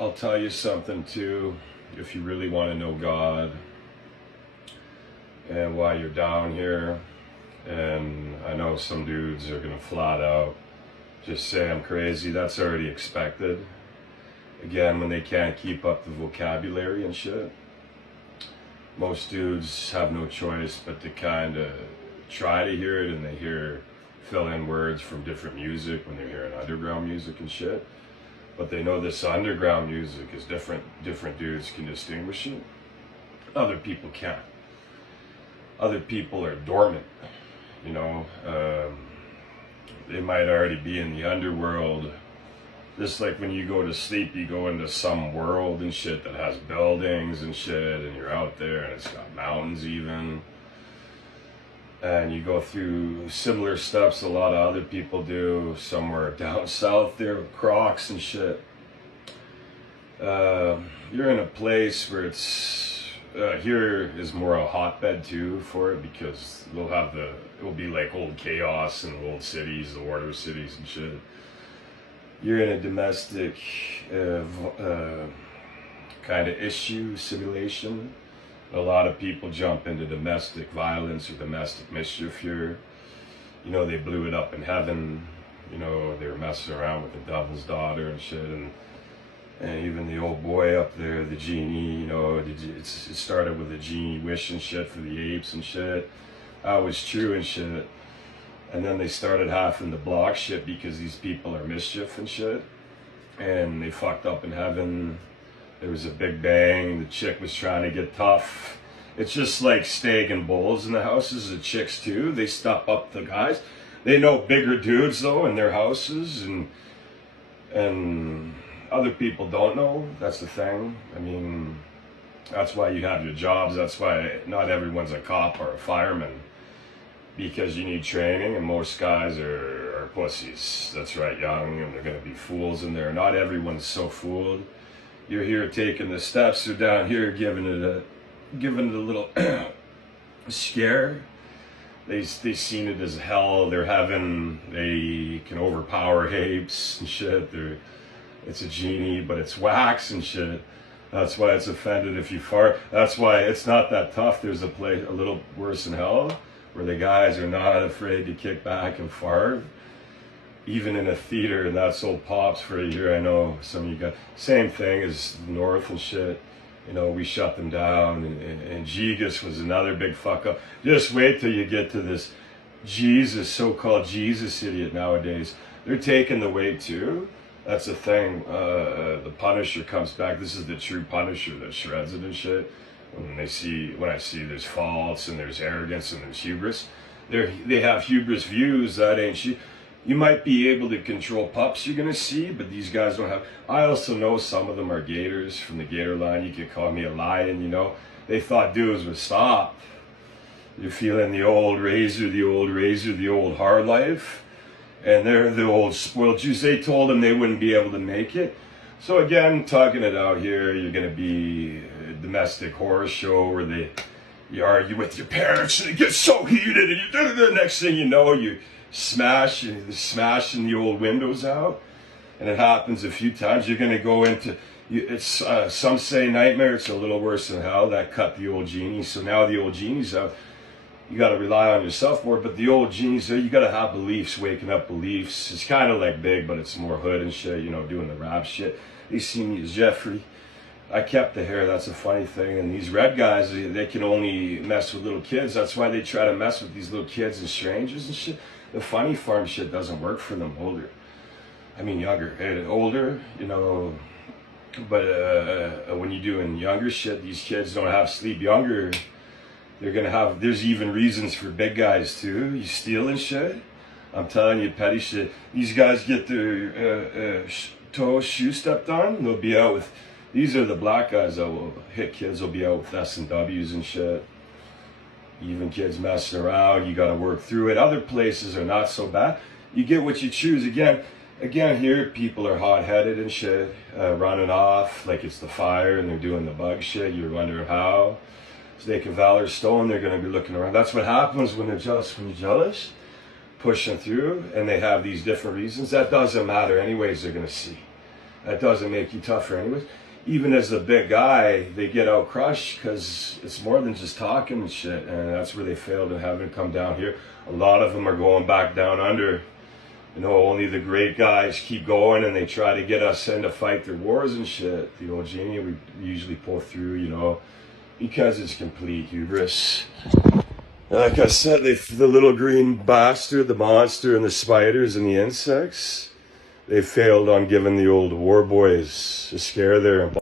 I'll tell you something too, if you really want to know God and why you're down here. And I know some dudes are gonna flat out just say I'm crazy. That's already expected. Again, when they can't keep up the vocabulary and shit, most dudes have no choice but to kind of try to hear it, and they fill in words from different music when they're hearing underground music and shit. But they know this underground music is different. Different dudes can distinguish it. Other people can't. Other people are dormant, you know. They might already be in the underworld. Just like when you go to sleep, you go into some world and shit that has buildings and shit, and you're out there and it's got mountains even. And you go through similar steps a lot of other people do. Somewhere down south there with Crocs and shit. You're in a place where it's, here is more a hotbed too for it, because it will be like old chaos in old cities, the order cities and shit. You're in a domestic kind of issue simulation. A lot of people jump into domestic violence or domestic mischief here. You know, they blew it up in heaven. You know, they were messing around with the devil's daughter and shit. And even the old boy up there, the genie, you know, it started with a genie wish and shit for the apes and shit. That was true and shit. And then they started having to block shit because these people are mischief and shit. And they fucked up in heaven. There was a big bang. The chick was trying to get tough. It's just like Stag and Bulls in the houses. The chicks too. They step up the guys. They know bigger dudes though in their houses, and other people don't know. That's the thing. I mean, that's why you have your jobs. That's why not everyone's a cop or a fireman, because you need training, and most guys are pussies. That's right, young, and they're gonna be fools in there. Not everyone's so fooled. You're here taking the steps, they're down here giving it a little scare. They seen it as hell. They can overpower apes and shit. It's a genie, but it's wax and shit. That's why it's offended if you fart. That's why it's not that tough. There's a place a little worse in hell where the guys are not afraid to kick back and fart. Even in a theater, and that's old Pops for a year. I know some of you got same thing as North and shit. You know, we shut them down, and Gigas was another big fuck up. Just wait till you get to this Jesus, so-called Jesus idiot nowadays. They're taking the weight too. That's the thing. The Punisher comes back. This is the true Punisher that shreds it and shit. When I see there's faults and there's arrogance and there's hubris. They have hubris views. That ain't shit. You might be able to control pups you're gonna see, but these guys don't have. I also know some of them are gators from the gator line. You could call me a lion, you know. They thought dudes would stop. You're feeling the old razor, the old hard life. And they're the old spoiled Jews. They told them they wouldn't be able to make it. So again, tugging it out here, you're gonna be a domestic horror show where you argue with your parents and it gets so heated, and the next thing you know, you smashing the old windows out, and it happens a few times. You're going to go into it's some say nightmare. It's a little worse than hell. That cut the old genie. So now the old genie's out. You got to rely on yourself more. But the old genie's there. You got to have beliefs, waking up beliefs. It's kind of like Big, but it's more hood and shit. You know, doing the rap shit. They see me as Jeffrey. I kept the hair. That's a funny thing. And these red guys, they can only mess with little kids. That's why they try to mess with these little kids and strangers and shit. The funny farm shit doesn't work for them older. I mean younger, older, you know. But when you're doing younger shit, these kids don't have sleep. Younger, they're gonna have. There's even reasons for big guys too. You stealing shit. I'm telling you, petty shit. These guys get their shoe stepped on. They'll be out with. These are the black guys that will hit kids. Will be out with S&Ws and shit. Even kids messing around, you got to work through it. Other places are not so bad. You get what you choose. Again, here people are hot-headed and shit, running off like it's the fire, and they're doing the bug shit. You're wondering how. Snake of Valor Stone, they're going to be looking around. That's what happens when they're jealous. When you're jealous, pushing through, and they have these different reasons. That doesn't matter anyways. They're going to see. that doesn't make you tougher anyways. Even as a big guy, they get out crushed because it's more than just talking and shit, and that's where they failed in having come down here. A lot of them are going back down under. You know, only the great guys keep going, and they try to get us in to fight their wars and shit. You know, Genie, we usually pull through, you know, because it's complete hubris. Like I said, the little green bastard, the monster, and the spiders and the insects, they failed on giving the old war boys a scare there.